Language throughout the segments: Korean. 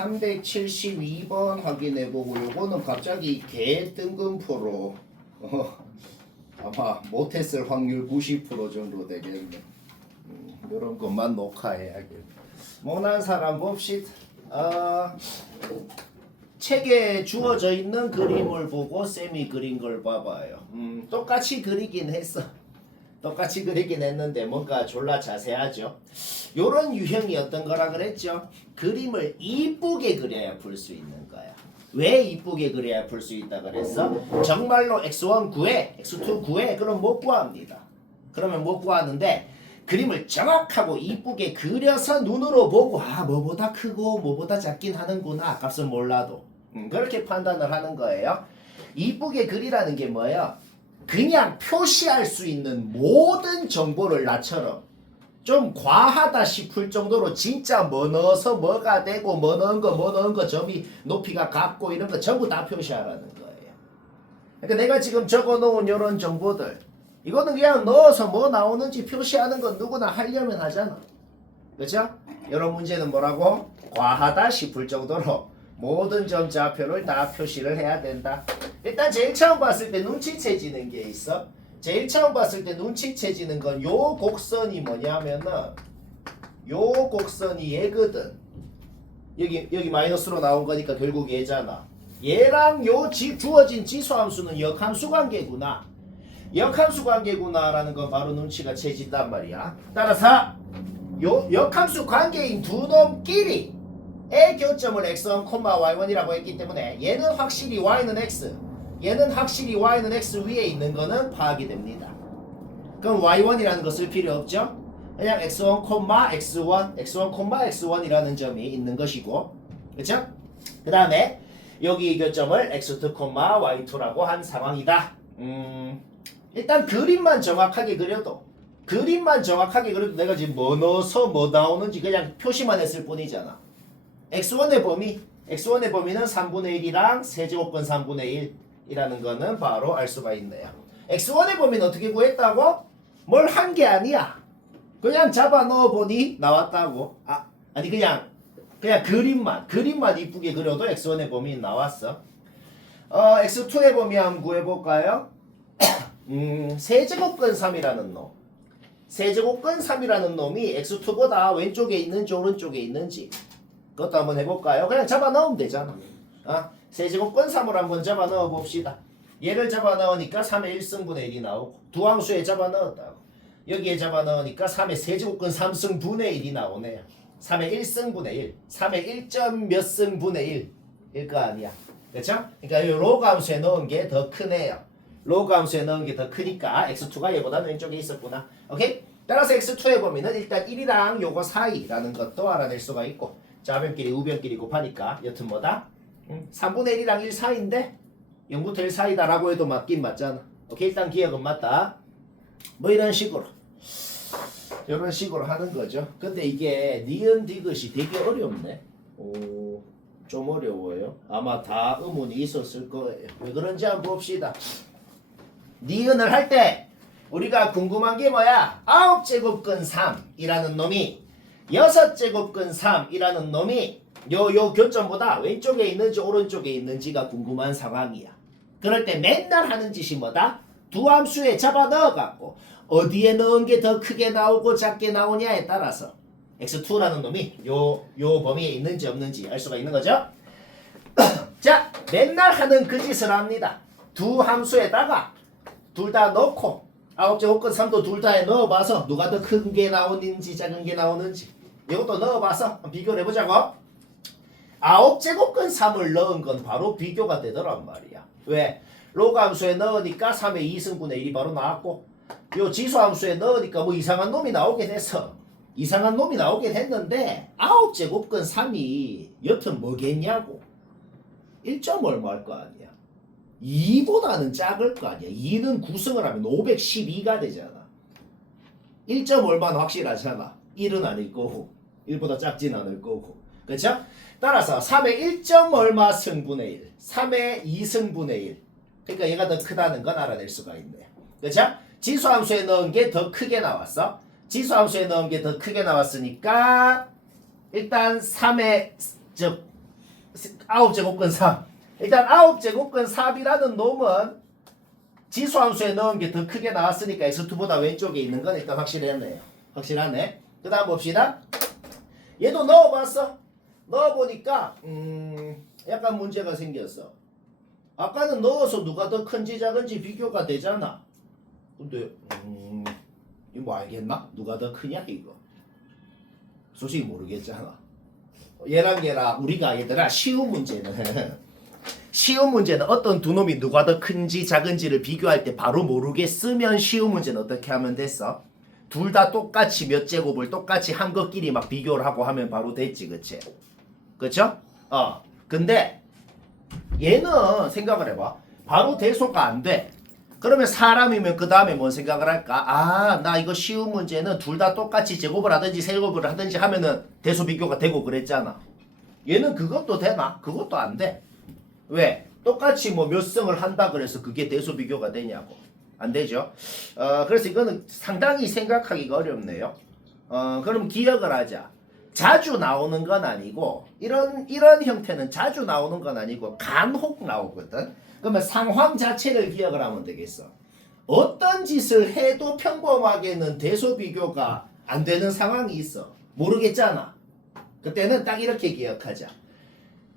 372번 확인해보고 요거는 갑자기 개 뜬금포로 아마 못했을 확률 90% 정도 되겠네. 이런 것만 녹화해야겠네. 못난 사람 봅시다. 책에 주어져 있는 그림을 보고 쌤이 그린 걸 봐봐요. 똑같이 그리긴 했어. 똑같이 그리긴 했는데 뭔가 졸라 자세하죠. 요런 유형이 어떤 거라 그랬죠? 그림을 이쁘게 그려야 풀 수 있는 거야. 왜 이쁘게 그려야 풀 수 있다 그랬어? 정말로 x1 구해, x2 구해, 그럼 못 구합니다. 그러면 못 구하는데 그림을 정확하고 이쁘게 그려서 눈으로 보고 뭐보다 크고 뭐보다 작긴 하는구나. 값은 몰라도. 그렇게 판단을 하는 거예요. 이쁘게 그리라는 게 뭐예요? 그냥 표시할 수 있는 모든 정보를 나처럼 좀 과하다 싶을 정도로 진짜 뭐 넣어서 뭐가 되고 뭐 넣은 거 점이 높이가 같고 이런 거 전부 다 표시하라는 거예요. 그러니까 내가 지금 적어 놓은 이런 정보들 이거는 그냥 넣어서 뭐 나오는지 표시하는 건 누구나 하려면 하잖아. 그렇죠? 이런 문제는 뭐라고? 과하다 싶을 정도로 모든 점좌표를 다 표시를 해야 된다. 일단 제일 처음 봤을 때 눈치채지는 게 있어. 제일 처음 봤을 때 눈치채지는 건 요 곡선이 뭐냐면은 요 곡선이 얘거든. 여기 마이너스로 나온 거니까 결국 얘잖아. 얘랑 요 주어진 지수함수는 역함수 관계구나. 역함수 관계구나라는 건 바로 눈치가 채진단 말이야. 따라서 요 역함수 관계인 두 놈끼리 의 교점을 x1, y1이라고 했기 때문에 얘는 확실히 y는 x, 얘는 확실히 y는 x 위에 있는 거는 파악이 됩니다. 그럼 y1이라는 거 쓸 필요 없죠? 그냥 x1, x1, x1, x1이라는 점이 있는 것이고, 그렇죠? 그 다음에 여기 교점을 x2, y2라고 한 상황이다. 일단 그림만 정확하게 그려도 내가 지금 뭐 넣어서 뭐 나오는지 그냥 표시만 했을 뿐이잖아. x1의 범위는 3분의 1이랑 세제곱근 3분의 1이라는 거는 바로 알 수가 있네요. x1의 범위는 어떻게 구했다고? 뭘 한 게 아니야. 그냥 잡아 넣어보니 나왔다고. 아니 그냥 그림만 이쁘게 그려도 x1의 범위는 나왔어. x2의 범위 한번 구해볼까요? 세제곱근 3이라는 놈. 세제곱근 3이라는 놈이 x2보다 왼쪽에 있는지 오른쪽에 있는지 그것도 한번 해볼까요? 그냥 잡아 넣으면 되잖아. 세제곱근 3을 한번 잡아 넣어 봅시다. 얘를 잡아 넣으니까 3의 1승분의 1이 나오고 두 함수에 잡아 넣었다고. 여기에 잡아 넣으니까 3의 세제곱근 3승분의 1이 나오네요. 3의 1승분의 1. 3의 1점 몇 승분의 1일 거 아니야. 그렇죠? 그러니까 이 로그 함수에 넣은 게 더 크네요. 로그 함수에 넣은 게 더 크니까 x2가 얘보다 왼쪽에 있었구나. 오케이? 따라서 x2의 범위는 일단 1이랑 요거 사이라는 것도 알아낼 수가 있고 좌변끼리 우변끼리 곱하니까 여튼 뭐다? 3분의 1이랑 1 사이인데 0부터 1 사이다라고 해도 맞긴 맞잖아. 오케이? 일단 기억은 맞다. 뭐 이런 식으로 하는 거죠. 근데 이게 니은 디귿이 되게 어렵네. 좀 어려워요. 아마 다 의문이 있었을 거예요. 왜 그런지 한번 봅시다. 니은을 할 때 우리가 궁금한 게 뭐야? 9제곱근 3이라는 놈이 6제곱근 3이라는 놈이 요 교점보다 왼쪽에 있는지 오른쪽에 있는지가 궁금한 상황이야. 그럴 때 맨날 하는 짓이 뭐다? 두 함수에 잡아 넣어갖고 어디에 넣은 게 더 크게 나오고 작게 나오냐에 따라서 x2라는 놈이 요 범위에 있는지 없는지 알 수가 있는 거죠. 자, 맨날 하는 그 짓을 합니다. 두 함수에다가 둘 다 넣고 9제곱근 3도 둘 다에 넣어봐서 누가 더 큰 게 나오는지 작은 게 나오는지 이것도 넣어봐서 비교를 해보자고. 9제곱근 3을 넣은 건 바로 비교가 되더란 말이야. 왜? 로그 함수에 넣으니까 3의 2승분의 1이 바로 나왔고 요 지수 함수에 넣으니까 뭐 이상한 놈이 나오게 됐어. 이상한 놈이 나오게 됐는데 9제곱근 3이 여튼 뭐겠냐고. 1점 얼마일 거 아니야. 2보다는 작을 거 아니야. 2는 구승을 하면 512가 되잖아. 1점 얼마는 확실하잖아. 1은 아닐 거고 1보다 작진 않을 거고. 그렇죠? 따라서 3의 1점 얼마 승분의 1 3의 2승분의 1 그러니까 얘가 더 크다는 건 알아낼 수가 있네요. 그렇죠? 지수함수에 넣은 게 더 크게 나왔어. 지수함수에 넣은 게 더 크게 나왔으니까 일단 3의 즉 9제곱근 3. 일단 9제곱근 3이라는 놈은 지수함수에 넣은 게 더 크게 나왔으니까 x2보다 왼쪽에 있는 건 일단 확실했네요. 확실하네. 그 다음 봅시다. 얘도 넣어봤어. 넣어보니까 약간 문제가 생겼어. 아까는 넣어서 누가 더 큰지 작은지 비교가 되잖아. 근데 이거 뭐 알겠나? 누가 더 크냐 이거. 솔직히 모르겠잖아. 얘랑 우리가 얘들아 쉬운 문제는 어떤 두 놈이 누가 더 큰지 작은지를 비교할 때 바로 모르겠으면 쉬운 문제는 어떻게 하면 됐어? 둘 다 똑같이 몇 제곱을 똑같이 한 것끼리 막 비교를 하고 하면 바로 됐지, 그치? 그쵸? 근데 얘는 생각을 해봐. 바로 대소가 안 돼. 그러면 사람이면 그 다음에 뭔 생각을 할까? 아, 나 이거 쉬운 문제는 둘 다 똑같이 제곱을 하든지 세제곱을 하든지 하면은 대소 비교가 되고 그랬잖아. 얘는 그것도 되나? 그것도 안 돼. 왜? 똑같이 뭐 몇 승을 한다 그래서 그게 대소 비교가 되냐고. 안 되죠. 그래서 이거는 상당히 생각하기가 어렵네요. 그럼 기억을 하자. 자주 나오는 건 아니고 이런 형태는 자주 나오는 건 아니고 간혹 나오거든. 그러면 상황 자체를 기억을 하면 되겠어. 어떤 짓을 해도 평범하게는 대소 비교가 안 되는 상황이 있어. 모르겠잖아. 그때는 딱 이렇게 기억하자.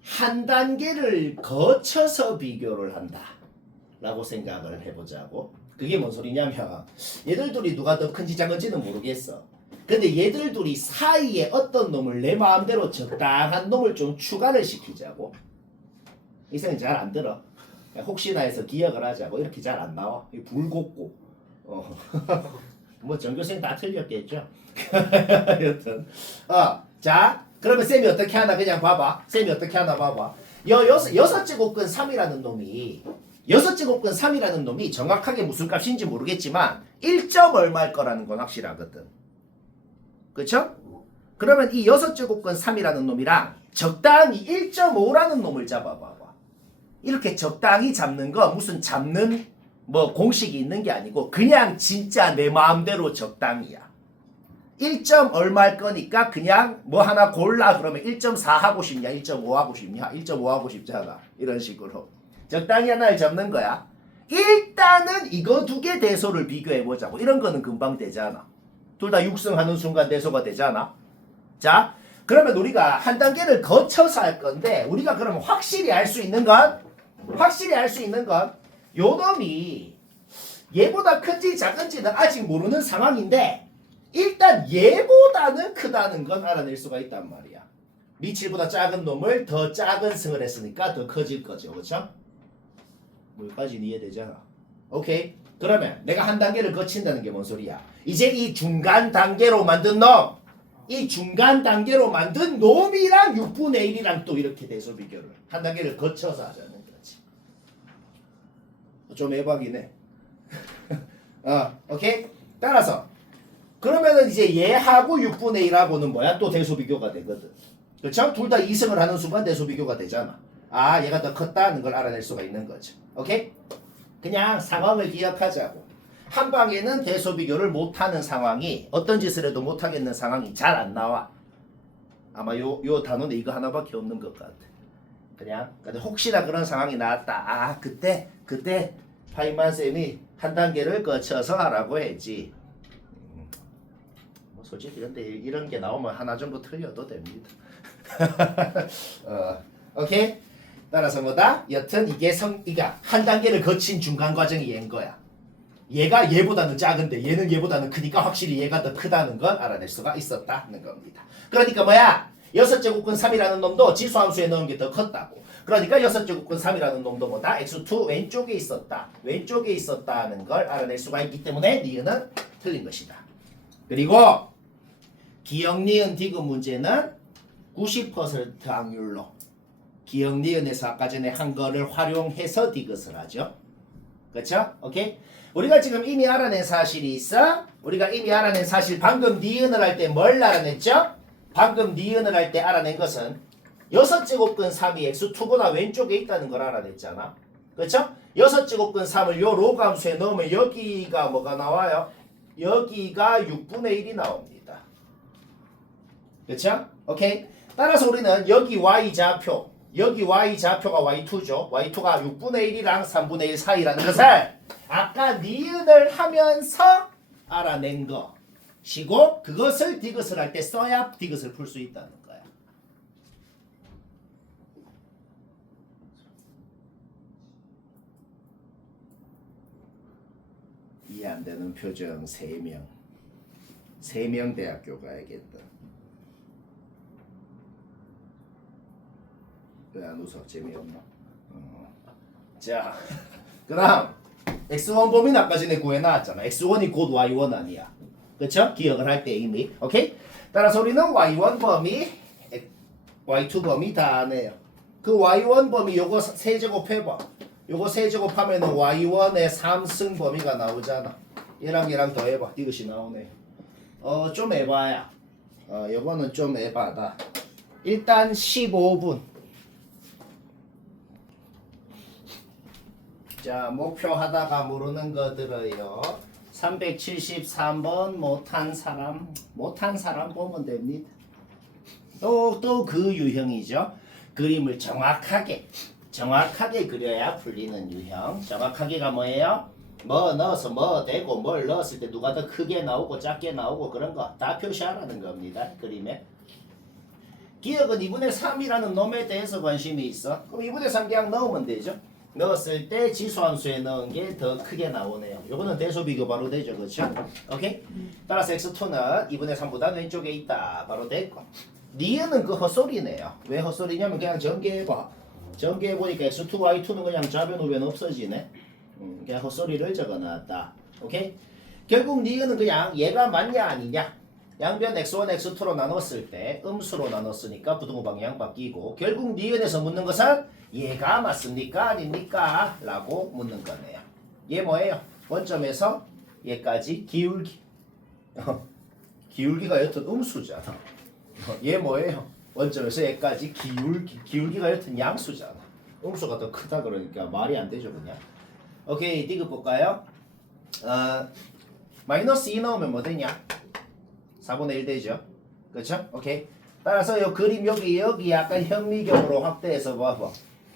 한 단계를 거쳐서 비교를 한다 라고 생각을 해보자고. 그게 뭔 소리냐면 얘들 둘이 누가 더 큰지 작은지는 모르겠어. 근데 얘들 둘이 사이에 어떤 놈을 내 마음대로 적당한 놈을 좀 추가를 시키자고. 이 생각 잘 안 들어. 혹시나 해서 기억을 하자고. 이렇게 잘 안 나와. 불곱고 뭐 전교생 다 틀렸겠죠. 여튼 자 그러면 쌤이 어떻게 하나 그냥 봐봐. 쌤이 어떻게 하나 봐봐. 여섯 제곱근 3이라는 놈이 6제곱근 3이라는 놈이 정확하게 무슨 값인지 모르겠지만 1점 얼마일 거라는 건 확실하거든. 그쵸? 그러면 이 6제곱근 3이라는 놈이랑 적당히 1.5라는 놈을 잡아봐봐. 이렇게 적당히 잡는 거 무슨 잡는 뭐 공식이 있는 게 아니고 그냥 진짜 내 마음대로 적당히야. 1점 얼마일 거니까 그냥 뭐 하나 골라. 그러면 1.4 하고 싶냐 1.5 하고 싶냐 1.5 하고 싶잖아. 이런 식으로 적당히 하나를 잡는 거야. 일단은 이거 두 개 대소를 비교해보자고. 이런 거는 금방 되잖아. 둘 다 6승 하는 순간 대소가 되잖아. 자 그러면 우리가 한 단계를 거쳐서 할 건데 우리가 그러면 확실히 알 수 있는 건 요 놈이 얘보다 큰지 작은지는 아직 모르는 상황인데 일단 얘보다는 크다는 건 알아낼 수가 있단 말이야. 미칠보다 작은 놈을 더 작은 승을 했으니까 더 커질 거죠. 그렇죠? 뭐 여기까지는 이해되잖아. 오케이. 그러면 내가 한 단계를 거친다는 게 뭔 소리야? 이제 이 중간 단계로 만든 놈, 이 중간 단계로 만든 놈이랑 6분의 1이랑 또 이렇게 대소 비교를 한 단계를 거쳐서 하자는 거지. 좀 애박이네. 오케이. 따라서 그러면은 이제 얘하고 6분의 1하고는 뭐야? 또 대소 비교가 되거든. 그렇죠? 둘 다 2승을 하는 순간 대소 비교가 되잖아. 아, 얘가 더 컸다는 걸 알아낼 수가 있는 거죠. 오케이? 그냥 상황을 기억하자고. 한 방에는 대소 비교를 못하는 상황이 어떤 짓을 해도 못하겠는 상황이 잘 안 나와. 아마 요 단원에 이거 하나밖에 없는 것 같아. 그냥 근데 혹시나 그런 상황이 나왔다. 아, 그때 파이만 쌤이 한 단계를 거쳐서 하라고 했지. 솔직히 근데 이런 게 나오면 하나 정도 틀려도 됩니다. 오케이? 따라서 뭐다? 여튼 이게 한 단계를 거친 중간 과정이 얘인 거야. 얘가 얘보다는 작은데 얘는 얘보다는 크니까 확실히 얘가 더 크다는 건 알아낼 수가 있었다는 겁니다. 그러니까 뭐야? 6제곱근 3이라는 놈도 지수함수에 넣은 게 더 컸다고. 그러니까 6제곱근 3이라는 놈도 뭐다? x2 왼쪽에 있었다. 왼쪽에 있었다는 걸 알아낼 수가 있기 때문에 니은은 틀린 것이다. 그리고 기역, 니은, 디귿 문제는 90% 확률로 기역, 니은에서 아까 전에 한 거를 활용해서 디귿을 하죠. 그렇죠? 오케이? 우리가 지금 이미 알아낸 사실이 있어. 우리가 이미 알아낸 사실 방금 니은을 할 때 뭘 알아냈죠? 방금 니은을 할 때 알아낸 것은 6제곱근 3이 x2보다 왼쪽에 있다는 걸 알아냈잖아. 그렇죠? 6제곱근 3을 요 로그 함수에 넣으면 여기가 뭐가 나와요? 여기가 6분의 1이 나옵니다. 그렇죠? 오케이. 따라서 우리는 여기 y좌표 여기 y 좌표가 y2죠. y2가 6분의 1이랑 3분의 1 사이라는 것을 아까 니은을 하면서 알아낸 것이고 그것을 디귿을 할 때 써야 디귿을 풀 수 있다는 거야. 이해 안 되는 표정 3명. 3명 대학교 가야겠다. 왜 안 웃어? 재미없나? 자, 그 다음 x1 범위는 아까 전에 구해놨잖아. x1이 곧 y1 아니야. 그쵸? 기억을 할 때 이미. 오케이? 따라서 우리는 y1 범위, y2 범위 다 아네요. 그 y1 범위 요거 세제곱해봐. 요거 세제곱하면은 y1의 3승 범위가 나오잖아. 얘랑 얘랑 더해봐. 이것이 나오네. 좀 에바야. 요거는 좀 에바다. 일단 15분. 자, 목표 하다가 모르는 거 들어요. 373번 못한 사람 보면 됩니다. 또 그 유형이죠. 그림을 정확하게 그려야 풀리는 유형. 정확하게가 뭐예요? 뭐 넣어서 뭐 되고 뭘 넣었을 때 누가 더 크게 나오고 작게 나오고 그런 거 다 표시하라는 겁니다. 그림에. 기억은 2분의 3이라는 놈에 대해서 관심이 있어. 그럼 2분의 3 그냥 넣으면 되죠. 넣었을 때 지수함수에 넣은 게 더 크게 나오네요. 요거는 대소비교 바로 되죠. 그렇죠? 오케이? 따라서 x2는 2분의 3보다 왼쪽에 있다. 바로 됐고. 니은은 그 헛소리네요. 왜 헛소리냐면 그냥 전개해봐. 전개해보니까 x2, y2는 그냥 좌변우변 없어지네. 그냥 헛소리를 적어놨다. 오케이? 결국 니은은 그냥 얘가 맞냐 아니냐. 양변 x1, x2로 나눴을 때 음수로 나눴으니까 부등호 방향 바뀌고 결국 니은에서 묻는 것은 얘가 맞습니까? 아닙니까? 라고 묻는 거네요. 얘 뭐예요? 원점에서 얘까지 기울기. 기울기가 여튼 음수잖아. 얘 뭐예요? 원점에서 얘까지 기울기가 여튼 양수잖아. 음수가 더 크다 그러니까 말이 안 되죠 그냥. 오케이, 디귿 볼까요? 마이너스 2 넣으면 뭐 되냐? 4분의 1 되죠. 그렇죠? 오케이. 따라서 요 그림 여기 약간 현미경으로 확대해서 봐봐.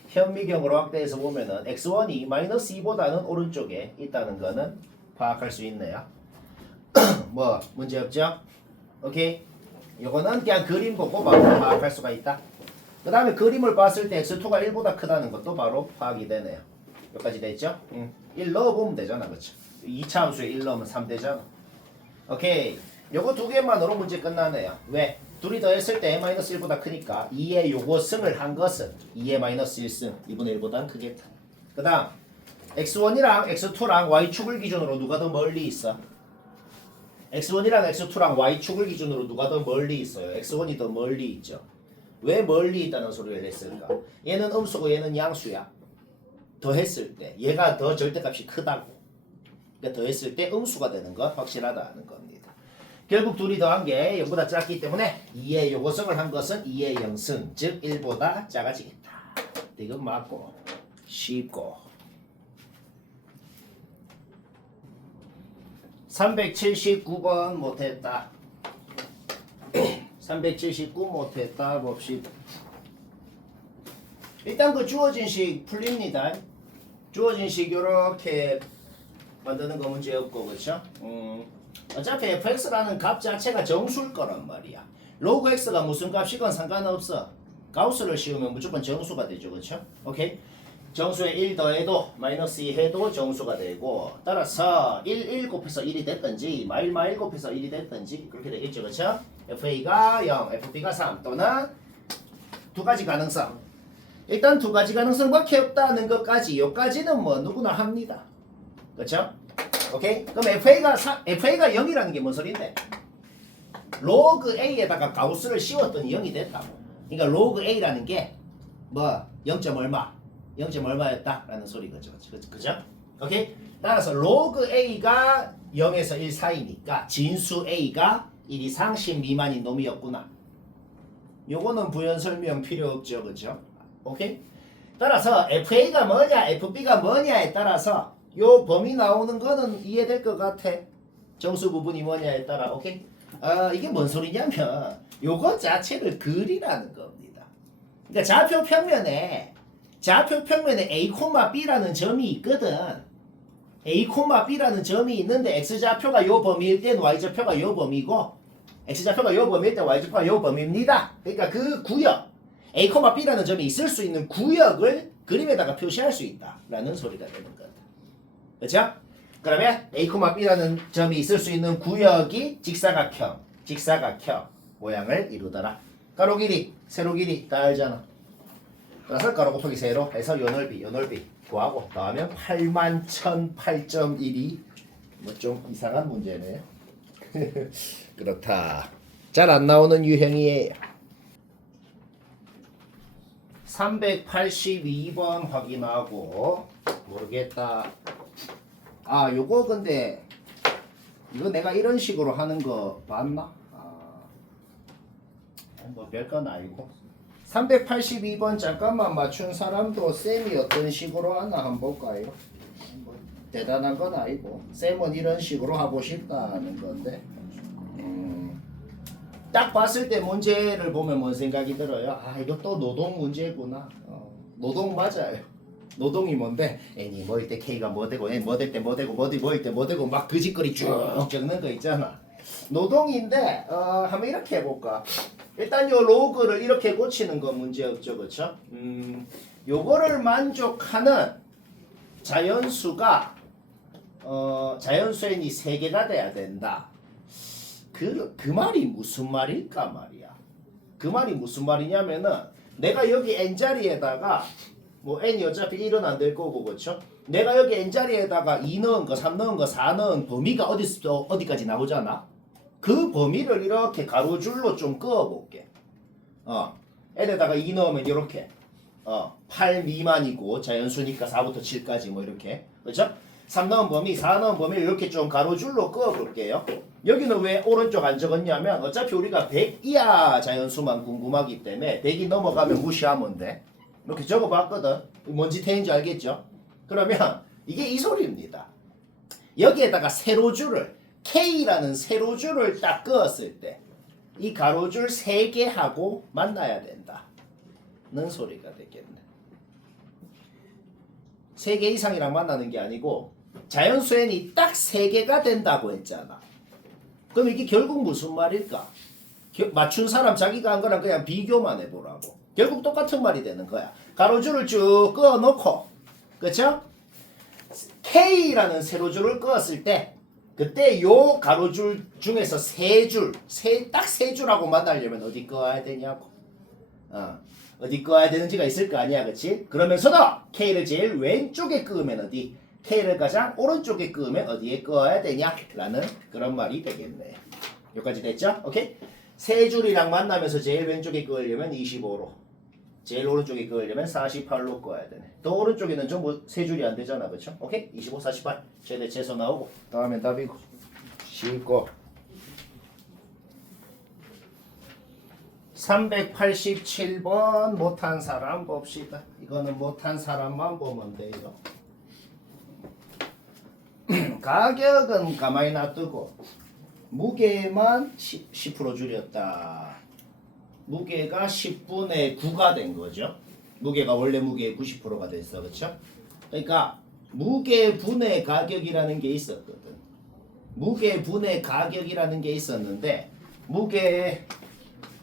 현미경으로 확대해서 보면은 x1이 마이너스 2보다는 오른쪽에 있다는 거는 파악할 수 있네요. 뭐 문제 없죠? 오케이. 요거는 그냥 그림 보고 바로 파악할 수가 있다. 그 다음에 그림을 봤을 때 x2가 1보다 크다는 것도 바로 파악이 되네요. 여기까지 됐죠? 1 넣어보면 되잖아. 그렇죠? 2차 함수에 1 넣으면 3 되잖아. 오케이. 요거 두 개만으로 문제 끝나네요. 왜? 둘이 더했을 때 -1보다 크니까 2의 요거 승을 한 것은 2의 -1승 2분의 1보다는 크겠다. 그 다음 x1이랑 x2랑 y축을 기준으로 누가 더 멀리 있어? x1이랑 x2랑 y축을 기준으로 누가 더 멀리 있어요? x1이 더 멀리 있죠. 왜 멀리 있다는 소리를 했을까? 얘는 음수고 얘는 양수야. 더했을 때 얘가 더 절대값이 크다고. 그러니까 더했을 때 음수가 되는 건 확실하다는 겁니다. 결국 둘이 더한 게 0보다 작기 때문에 2의 요거승을 한 것은 2의 0승 즉 1보다 작아지겠다. 이건 맞고 쉽고 379번 못했다. 379 못했다 봅시다. 일단 그 주어진 식 풀립니다. 주어진 식 요렇게 만드는 거 문제 없고 그렇죠? 어차피 fx라는 값 자체가 정수일 거란 말이야. 로그 x가 무슨 값이건 상관없어. 가우스를 씌우면 무조건 정수가 되죠. 그렇죠? 오케이? 정수에 1 더해도 마이너스 2 해도 정수가 되고 따라서 1 곱해서 1이 됐든지 마일 곱해서 1이 됐든지 그렇게 되겠죠. 그렇죠? fa가 0, fb가 3 또는 두 가지 가능성. 일단 두 가지 가능성밖에 없다는 것까지 요까지는 뭐 누구나 합니다. 그렇죠? 오케이? 그럼 FA가 0이라는 게 뭔 소린데? 로그 A에다가 가우스를 씌웠더니 0이 됐다고. 그러니까 로그 A라는 게 뭐 0. 얼마 0. 얼마였다라는 소리거죠. 그죠? 오케이? 따라서 로그 A가 0에서 1 사이니까 진수 A가 1 이상 10 미만인 놈이었구나. 요거는 부연 설명 필요 없죠. 그죠? 오케이? 따라서 FA가 뭐냐 FB가 뭐냐에 따라서 요 범위 나오는 거는 이해될 것 같아. 정수 부분이 뭐냐에 따라. 오케이? 이게 뭔 소리냐면 요거 자체를 그리라는 겁니다. 그러니까 좌표 평면에 A, B라는 점이 있거든. A, B라는 점이 있는데 X좌표가 요 범위일 땐 Y좌표가 요 범위고 X좌표가 요 범위일 때 Y좌표가 요 범위입니다. 그러니까 그 구역 A, B라는 점이 있을 수 있는 구역을 그림에다가 표시할 수 있다라는 소리가 되는 거다. 그렇죠? 그러면 A, B라는 점이 있을 수 있는 구역이 직사각형 모양을 이루더라. 가로 길이, 세로 길이 다 알잖아. 그래서 가로 곱하기 세로 해서 요 넓이 구하고 더하면 81,008.1이 뭐 좀 이상한 문제네. 그렇다. 잘 안 나오는 유형이에요. 382번 확인하고 모르겠다. 아, 요거 근데 이거 내가 이런 식으로 하는 거 봤나? 뭐 별건 아니고. 382번 잠깐만 맞춘 사람도 쌤이 어떤 식으로 하나 한번 볼까요? 뭐 대단한 건 아니고 쌤은 이런 식으로 하고 싶다는 건데 딱 봤을 때 문제를 보면 뭔 생각이 들어요? 아, 이거 또 노동 문제구나. 노동 맞아요. 노동이 뭔데? N이 뭐일 때 K가 뭐 되고 N 뭐 될 때 뭐 되고 뭐일 때 뭐 되고 막 그 짓거리 쭉 적는 거 있잖아. 노동인데 한번 이렇게 해볼까? 일단 요 로그를 이렇게 고치는 건 문제 없죠, 그렇죠? 요거를 만족하는 자연수가 자연수 n이 3개가 돼야 된다. 그 말이 무슨 말일까 말이야. 그 말이 무슨 말이냐면은 내가 여기 n 자리에다가 뭐 n이 어차피 1은 안 될 거고, 그렇죠? 내가 여기 n 자리에다가 2 넣은 거, 3 넣은 거, 4 넣은 범위가 어디까지 나오잖아. 그 범위를 이렇게 가로줄로 좀 그어볼게. n에다가 2 넣으면 이렇게 8 미만이고 자연수니까 4부터 7까지 뭐 이렇게, 그렇죠? 3 넣은 범위, 4 넣은 범위를 이렇게 좀 가로줄로 그어볼게요. 여기는 왜 오른쪽 안 적었냐면 어차피 우리가 100 이하 자연수만 궁금하기 때문에 100이 넘어가면 무시하면 돼. 이렇게 적어봤거든. 뭔 짓인지 알겠죠? 그러면 이게 이 소리입니다. 여기에다가 세로줄을 K라는 세로줄을 딱 그었을 때 이 가로줄 3개하고 만나야 된다는 소리가 되겠네. 3개 이상이랑 만나는 게 아니고 자연수 n이 딱 3개가 된다고 했잖아. 그럼 이게 결국 무슨 말일까? 맞춘 사람 자기가 한 거랑 그냥 비교만 해보라고. 결국 똑같은 말이 되는 거야. 가로줄을 쭉 그어놓고, 그쵸? K라는 세로줄을 그었을 때 그때 요 가로줄 중에서 딱 세 줄하고 만나려면 어디 그어야 되냐고. 어디 그어야 되는지가 있을 거 아니야, 그치? 그러면서도 K를 제일 왼쪽에 그으면 어디? K를 가장 오른쪽에 그으면 어디에 그어야 되냐라는 그런 말이 되겠네. 여기까지 됐죠? 오케이? 세 줄이랑 만나면서 제일 왼쪽에 그으려면 25로, 제일 오른쪽에 그으려면 48로 그어야 되네. 더 오른쪽에는 전부 세 줄이 안 되잖아, 그렇죠? 오케이? 25, 48 최대 최소 나오고 다음엔 답이고 쉽고. 387번 못한 사람 봅시다. 이거는 못한 사람만 보면 돼요. 가격은 가만히 놔두고 무게만 10% 줄였다. 무게가 10분의 9가 된 거죠. 무게가 원래 무게의 90%가 됐어, 그렇죠? 그러니까 무게 분의 가격이라는 게 있었거든. 무게 분의 가격이라는 게 있었는데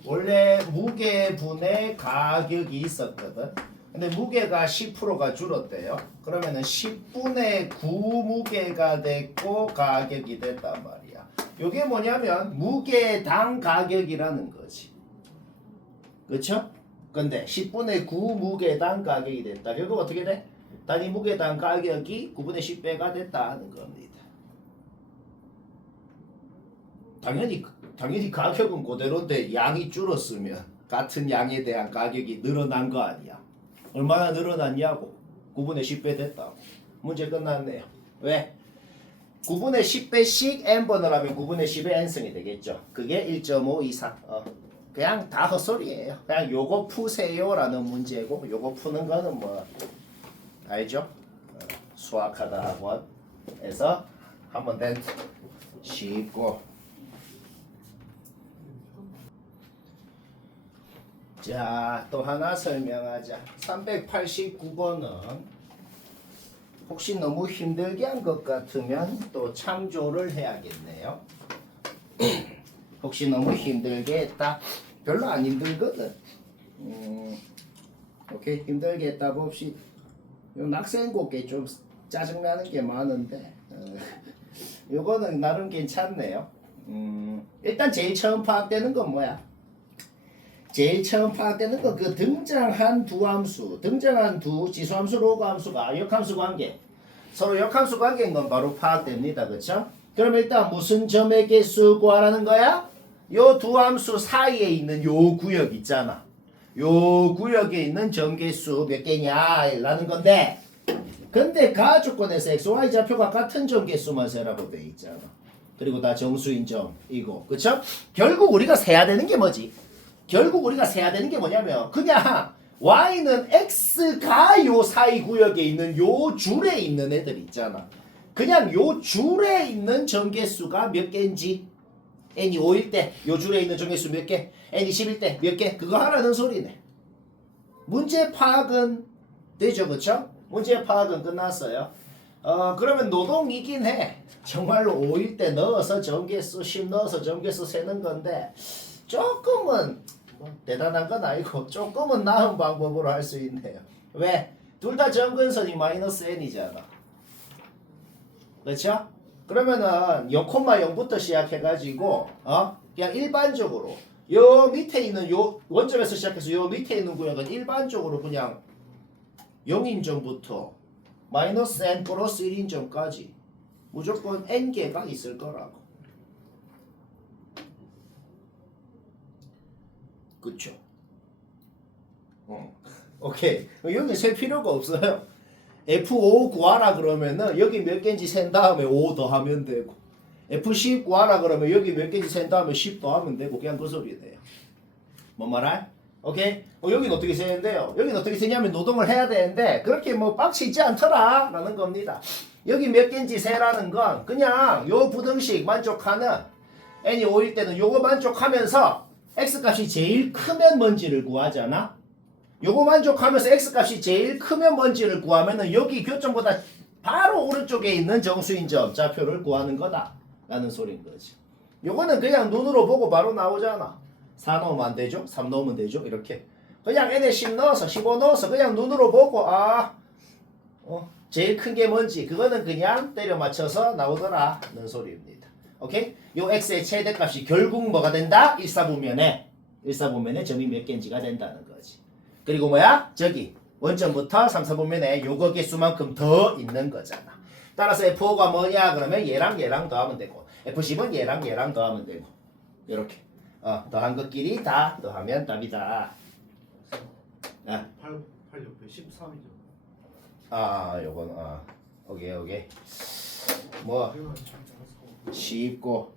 원래 무게 분의 가격이 있었거든. 근데 무게가 10%가 줄었대요. 그러면은 10분의 9 무게가 됐고 가격이 됐단 말이야. 이게 뭐냐면 무게당 가격이라는 거지. 그렇죠? 근데 10분의 9 무게당 가격이 됐다. 결국 어떻게 돼? 단위 무게당 가격이 9분의 10배가 됐다 하는 겁니다. 당연히 가격은 그대로인데 양이 줄었으면 같은 양에 대한 가격이 늘어난 거 아니야. 얼마나 늘어났냐고. 9분의 10배 됐다고. 문제 끝났네요. 왜? 9분의 10배씩 n번을 하면 9분의 10의 n승이 되겠죠. 그게 1.524. 그냥 다 헛소리예요. 그냥 요거 푸세요라는 문제고, 요거 푸는 거는 뭐 알죠? 수학하다 학원에서 한번 된 쉽고. 자, 또 하나 설명하자. 389번은 혹시 너무 힘들게 한 것 같으면 또 참조를 해야겠네요. 혹시 너무 힘들게 했다. 별로 안 힘들거든. 오케이, 힘들게 했다 봅시다. 요 낙생곡에 좀 짜증나는 게 많은데 요거는 나름 괜찮네요. 일단 제일 처음 파악되는 건 뭐야? 제일 처음 파악되는 건 그 등장한 두 함수, 등장한 두 지수함수, 로그함수가 역함수 관계, 서로 역함수 관계인 건 바로 파악됩니다. 그쵸? 그럼 일단 무슨 점의 개수 구하라는 거야? 요 두 함수 사이에 있는 요 구역 있잖아. 요 구역에 있는 점 개수 몇 개냐 라는 건데, 근데 가주권에서 xy 좌표가 같은 점 개수만 세라고 돼 있잖아. 그리고 다 정수인 점이고, 그쵸? 결국 우리가 세야 되는 게 뭐지? 결국 우리가 세야 되는 게 뭐냐면 그냥 y는 x가 요 사이 구역에 있는 요 줄에 있는 애들 있잖아. 그냥 요 줄에 있는 점개수가 몇 개인지, n이 5일 때 요 줄에 있는 점개수 몇 개, n이 10일 때 몇 개, 그거 하라는 소리네. 문제 파악은 되죠, 그쵸? 문제 파악은 끝났어요. 그러면 노동이긴 해. 정말로 5일 때 넣어서 점개수 10 넣어서 점개수 세는 건데 조금은 대단한 건 아니고 조금은 나은 방법으로 할 수 있네요. 왜? 둘 다 점근선이 마이너스 n이잖아. 그렇죠? 그러면은 0,0부터 시작해가지고 그냥 일반적으로 요 밑에 있는 요 원점에서 시작해서 요 밑에 있는 구역은 일반적으로 그냥 0인점부터 마이너스 n 플러스 1인점까지 무조건 n개가 있을 거라고. 그쵸? 오케이. 여기 셀 필요가 없어요. F5 구하라 그러면은 여기 몇 개인지 센 다음에 5 더하면 되고, F10 구하라 그러면 여기 몇 개인지 센 다음에 10 더하면 되고, 그냥 그 소리네요. 뭔 말할? 오케이? 여기는 어떻게 세는데요? 여기는 어떻게 세냐면 노동을 해야 되는데 그렇게 뭐 빡치지 않더라 라는 겁니다. 여기 몇 개인지 세라는 건 그냥 요 부등식 만족하는 n이 5일 때는 요거 만족하면서 x값이 제일 크면 뭔지를 구하잖아. 요거 만족하면서 x값이 제일 크면 뭔지를 구하면은 여기 교점보다 바로 오른쪽에 있는 정수인 점 좌표를 구하는 거다 라는 소리인 거지. 요거는 그냥 눈으로 보고 바로 나오잖아. 4 넣으면 안 되죠? 3 넣으면 되죠? 이렇게 그냥 n에 10 넣어서 15 넣어서 그냥 눈으로 보고 제일 큰 게 뭔지 그거는 그냥 때려 맞춰서 나오더라는 소리입니다. 오케이? 요 x의 최대값이 결국 뭐가 된다? 1사분면에 점이 몇 개인지가 된다는 거지. 그리고 뭐야? 저기 원점부터 3, 4분면에 요거 개수만큼 더 있는 거잖아. 따라서 F5가 뭐냐 그러면 얘랑 얘랑 더하면 되고, F10은 얘랑 얘랑 더하면 되고, 이렇게 더한 것끼리 다 더하면 답이다. 8 옆에 13이죠. 요건 오케이 뭐 쉽고